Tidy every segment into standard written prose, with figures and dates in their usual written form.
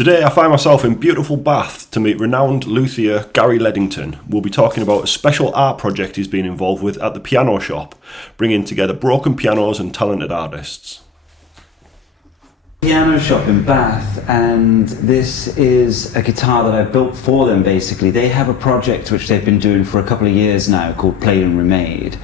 Today I find myself in beautiful Bath to meet renowned luthier Gary Leddington. We'll be talking about a special art project he's been involved with at the piano shop, bringing together broken pianos and talented artists. Piano shop in Bath, and this is a guitar that I built for them. Basically, they have a project which they've been doing for a couple of years now called Played and Remade,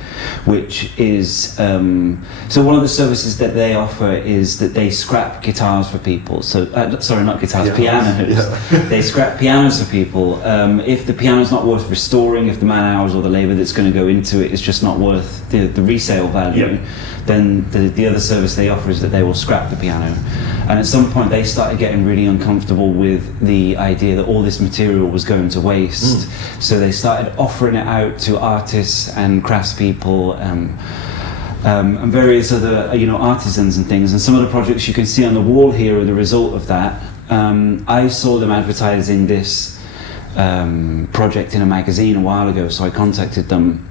which is so one of the services that they offer is that they scrap guitars for people. So sorry, not guitars, pianos. Yeah. They scrap pianos for people. If the piano's not worth restoring, if the man hours or the labour that's going to go into it is just not worth the resale value, then the other service they offer is that they will scrap the piano. And at some point they started getting really uncomfortable with the idea that all this material was going to waste. So they started offering it out to artists and craftspeople and various other artisans and things. And some of the projects you can see on the wall here are the result of that. I saw them advertising this project in a magazine a while ago, so I contacted them.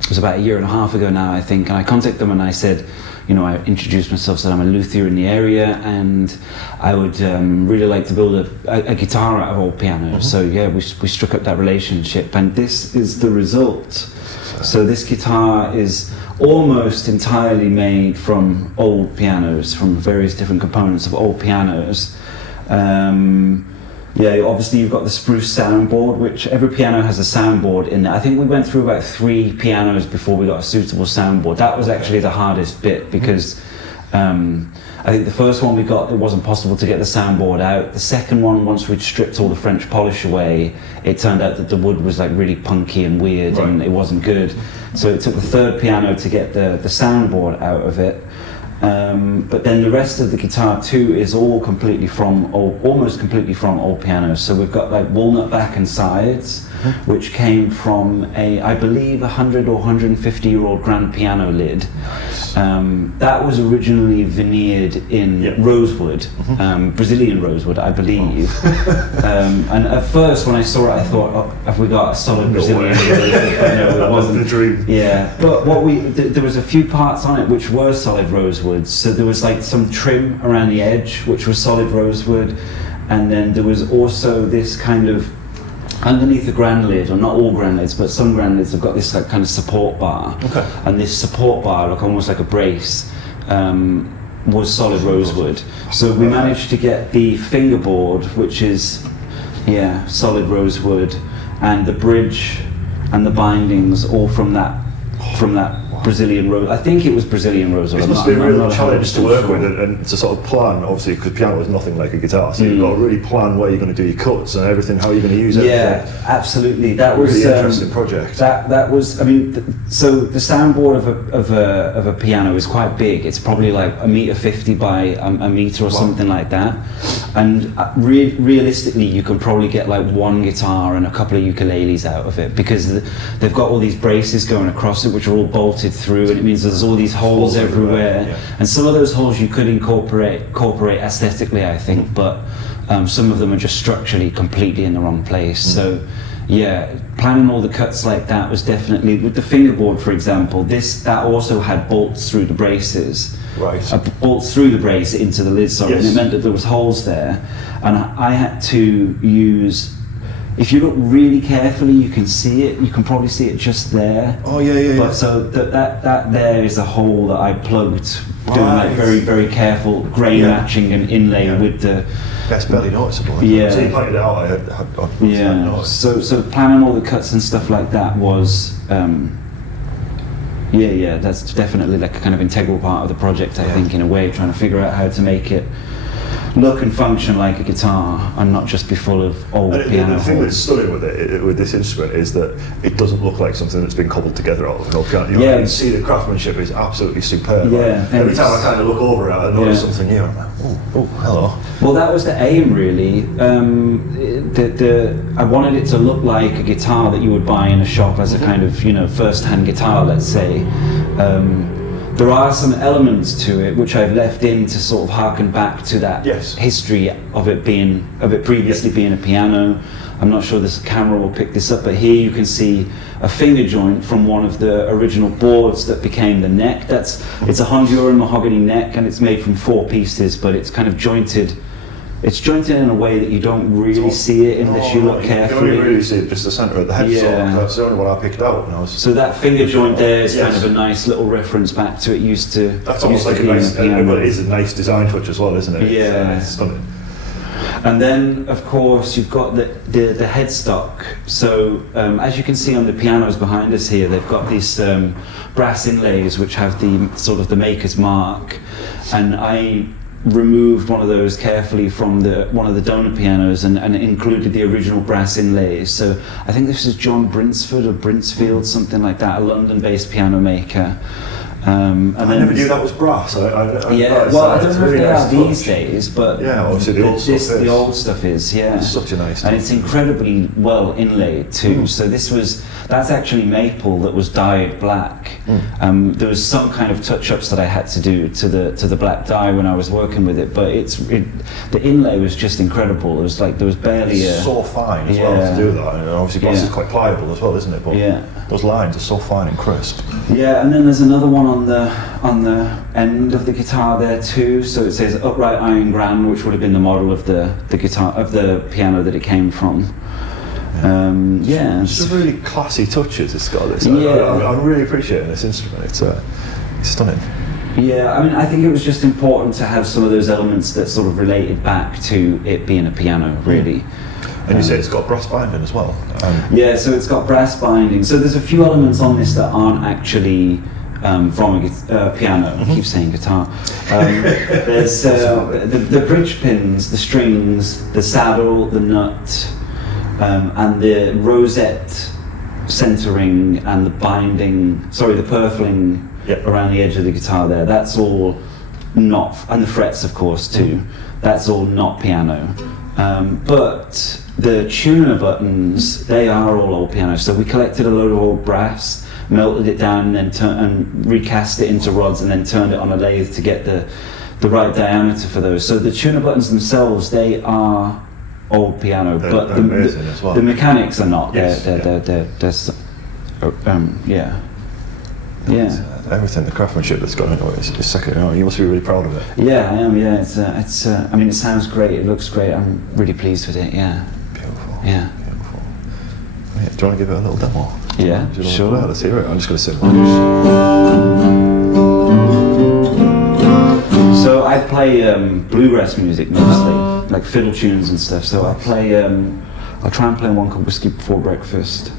It was about a year and a half ago now, I think, and I contacted them and I said, I introduced myself, said I'm a luthier in the area and I would really like to build a guitar out of old pianos. So yeah, we struck up that relationship, and this is the result. So this guitar is almost entirely made from old pianos, from various different components of old pianos. Obviously you've got the spruce soundboard, which every piano has a soundboard in there. I think we went through about 3 pianos before we got a suitable soundboard. That was actually the hardest bit because I think the first one we got, it wasn't possible to get the soundboard out. The second one, once we'd stripped all the French polish away, it turned out that the wood was like really punky and weird and it wasn't good. So it took the third piano to get the soundboard out of it. But then the rest of the guitar too is all almost completely from old pianos. So we've got like walnut back and sides, which came from I believe 100 or 150-year-old grand piano lid. That was originally veneered in rosewood, Brazilian rosewood, I believe. And at first when I saw it, I thought, oh, have we got a solid Brazilian rosewood? But no, it wasn't. The dream. Yeah, but there was a few parts on it which were solid rosewood. So there was like some trim around the edge, which was solid rosewood, and then there was also this kind of underneath the grand lid, or not all grand lids, but some grand lids have got this like kind of support bar. Okay. And this support bar, like almost like a brace, was solid rosewood. So we managed to get the fingerboard, which is solid rosewood, and the bridge and the bindings all from that Brazilian rose. I think it was Brazilian rose. It must be a real challenge to work with and to sort of plan, obviously, because piano is nothing like a guitar, so you've got to really plan where you're going to do your cuts and everything, how you're going to use it. Yeah, absolutely. That was really interesting project. That was. So the soundboard of a piano is quite big. It's probably like 1.50 m by a meter or something like that. And realistically, you can probably get like one guitar and a couple of ukuleles out of it, because they've got all these braces going across it, which are all bolted through, and it means there's all these holes everywhere. And some of those holes you could incorporate aesthetically, I think, but some of them are just structurally completely in the wrong place. So planning all the cuts like that was definitely, with the fingerboard for example, that also had bolts through the braces. Right. Bolts through the brace into the lid, and it meant that there was holes there, and I had to use, if you look really carefully, you can see it. You can probably see it just there. Oh yeah. But so that there is a hole that I plugged, doing like very, very careful grain matching and inlay with the. That's barely noticeable. Yeah. So you pointed it out. I had So planning all the cuts and stuff like that was. That's definitely like a kind of integral part of the project, I think, in a way, trying to figure out how to make it look and function like a guitar and not just be full of old piano. The thing that's stunning with this instrument is that it doesn't look like something that's been cobbled together out of an old piano. You can see the craftsmanship is absolutely superb. Every time I kind of look over it, I notice something new. I'm like, oh, hello. Well, that was the aim, really. I wanted it to look like a guitar that you would buy in a shop as a kind of, first-hand guitar, let's say. There are some elements to it which I've left in to sort of harken back to that history of it previously being a piano. I'm not sure this camera will pick this up, but here you can see a finger joint from one of the original boards that became the neck. It's a Honduran mahogany neck, and it's made from 4 pieces, but it's kind of jointed it's jointed in a way that you don't really see it unless you look carefully. You only really see it just the centre of the headstock. That's the only one I picked out when I was. So that finger joint there is kind of a nice little reference back to it. Used to. That's almost like a nice. Well, it is a nice design touch as well, isn't it? Yeah. It's stunning. And then, of course, you've got the headstock. So, as you can see on the pianos behind us here, they've got these brass inlays which have the sort of the maker's mark. And I removed one of those carefully from one of the donor pianos and included the original brass inlays. So I think this is John Brinsford or Brinsfield, something like that, a London-based piano maker. I never knew that was brass. I don't know if they are these days, but obviously the old stuff is. It's such a nice and it's incredibly well inlaid too. So that's actually maple that was dyed black. There was some kind of touch-ups that I had to do to the black dye when I was working with it, but the inlay was just incredible. It was like there was barely so fine as well to do that. And obviously glass is quite pliable as well, isn't it? But those lines are so fine and crisp. Yeah, and then there's another one on the end of the guitar there too. So it says upright iron grand, which would have been the model of the guitar of the piano that it came from. It's a really classy touches. It's got this. I'm really appreciating this instrument. It's stunning. Yeah, I mean, I think it was just important to have some of those elements that sort of related back to it being a piano, really. And you say it's got brass binding as well. So it's got brass binding. So there's a few elements on this that aren't actually from a piano. I keep saying guitar. There's the bridge pins, the strings, the saddle, the nut, and the rosette centering and the the purfling around the edge of the guitar there. That's all not, and the frets of course too. That's all not piano. But the tuner buttons, they are all old piano. So we collected a load of old brass, melted it down, and then recast it into rods, and then turned it on a lathe to get the right diameter for those. So the tuner buttons themselves, they are old piano, but the mechanics are not. Everything, the craftsmanship that's gone into it is second. You must be really proud of it. Yeah, I am. Yeah, it's. I mean, it sounds great. It looks great. I'm really pleased with it. Yeah. Beautiful. Yeah. Beautiful. Yeah, do you want to give it a little demo? Yeah, sure. Let's hear it. I'm just going to sit. So I play bluegrass music mostly, like fiddle tunes and stuff. So I play. I'll try and play one called Whiskey Before Breakfast.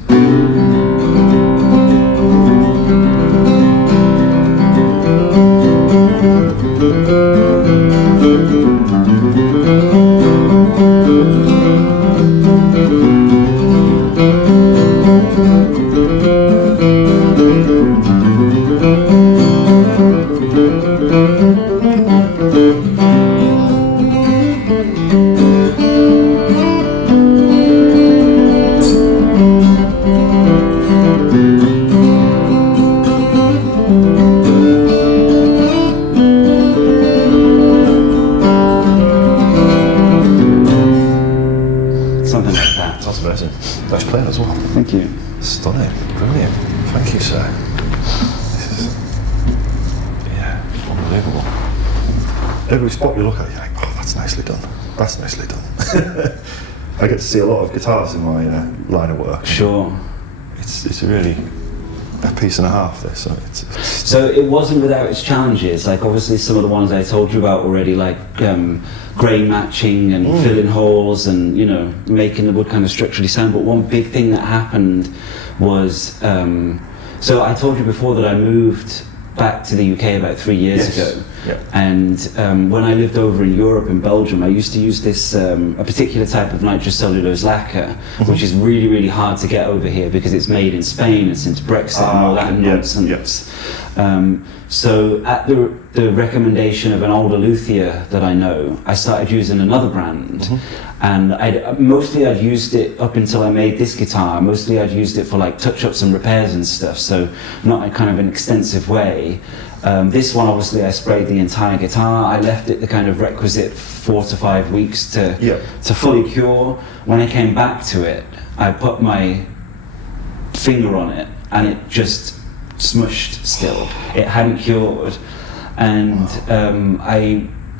Nice playing as well. Thank you. Stunning. Brilliant. Thank you, sir. This is, unbelievable. Every spot you look at, you're like, oh, that's nicely done. That's nicely done. I get to see a lot of guitars in my line of work. Sure. It's really a piece and a half, this. So it wasn't without its challenges. Like obviously some of the ones I told you about already, like grain matching and filling holes and making the wood kind of structurally sound. But one big thing that happened was so I told you before that I moved back to the UK about 3 years ago. Yeah. And when I lived over in Europe, in Belgium, I used to use this a particular type of nitrocellulose lacquer, which is really, really hard to get over here because it's made in Spain and since Brexit and all that nonsense. So at the recommendation of an older luthier that I know, I started using another brand. And I'd used it up until I made this guitar. Mostly I'd used it for like touch-ups and repairs and stuff, so not in kind of an extensive way. This one, obviously, I sprayed the entire guitar. I left it the kind of requisite 4 to 5 weeks to fully cure. When I came back to it, I put my finger on it, and it just smushed still. It hadn't cured, and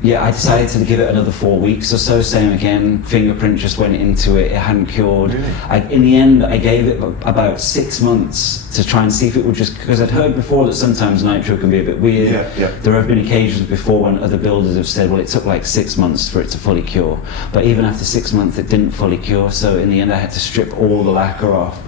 I decided to give it another 4 weeks or so. Same again, fingerprint just went into it. It hadn't cured. Really? In the end, I gave it about 6 months to try and see if it would just, because I'd heard before that sometimes nitro can be a bit weird. There have been occasions before when other builders have said, well, it took like 6 months for it to fully cure. But even after 6 months, it didn't fully cure. So in the end, I had to strip all the lacquer off,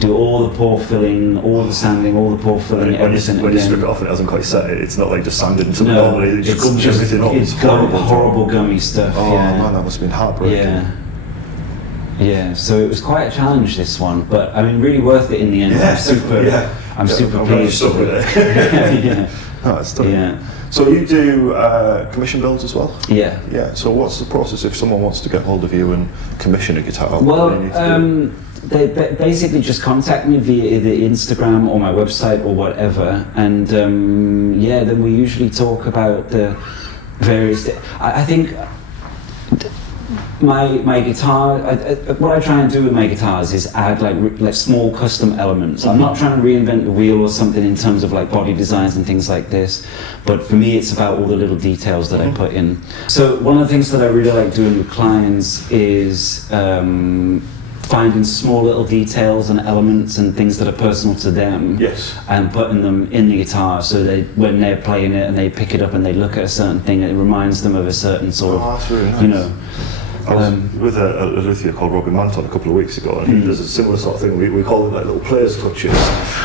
do all the pore filling, all the sanding, all the pore filling, everything. When you strip it off, it hasn't quite set. It's not like just sanded into normally. It just gums everything up. It's horrible gummy stuff. Oh man, that must have been heartbreaking. Yeah, so it was quite a challenge, this one, but I mean, really worth it in the end. I'm super pleased with it. Oh, it's done. Yeah. So you do commission builds as well? Yeah. Yeah. So what's the process if someone wants to get hold of you and commission a guitar? Well, they basically just contact me via either Instagram or my website or whatever, and then we usually talk about the various. I think my guitar. What I try and do with my guitars is add like small custom elements. I'm not trying to reinvent the wheel or something in terms of like body designs and things like this, but for me it's about all the little details that I put in. So one of the things that I really like doing with clients is finding small little details and elements and things that are personal to them, and putting them in the guitar so when they're playing it and they pick it up and they look at a certain thing, it reminds them of a certain sort of, that's really nice. I was with a luthier called Robin Manton a couple of weeks ago, and he does a similar sort of thing. We call them like little players' touches,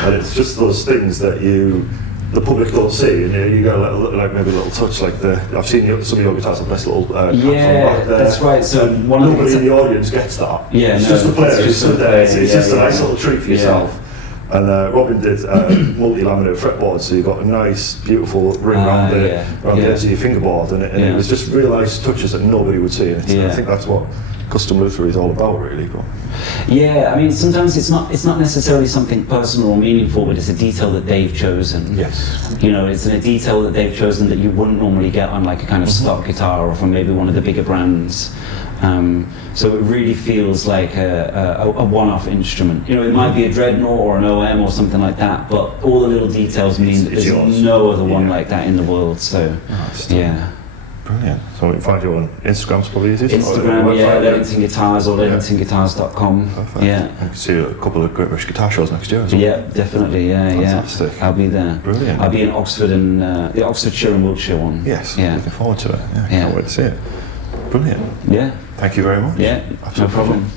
and it's just those things that the public don't see, and you got like maybe a little touch like I've seen some of your guitars have nice little back there. That's right. So nobody in the audience gets that. It's just the player. It's just a nice little treat for yourself. And Robin did multi-laminate fretboard, so you got a nice, beautiful ring around the edge of your fingerboard, and it was just real nice touches that nobody would see. And I think that's what custom luthier is all about, really. But I mean, sometimes it's not necessarily something personal or meaningful, but it's a detail that they've chosen. Yes. It's a detail that they've chosen that you wouldn't normally get on like a kind of stock guitar or from maybe one of the bigger brands. So it really feels like a one-off instrument. It might be a Dreadnought or an OM or something like that, but all the little details mean that there's no other one like that in the world. So, Brilliant. So we can find you on Instagram's probably easiest. Instagram, Leddington Guitars or LeddingtonGuitars.com. Perfect. I can see a couple of Great British Guitar shows next year as well. Yeah, definitely. Fantastic. I'll be there. Brilliant. I'll be in Oxford and the Oxfordshire and Wiltshire one. Yes. Looking forward to it. Can't wait to see it. Brilliant. Yeah. Thank you very much. Yeah. Absolutely. No problem.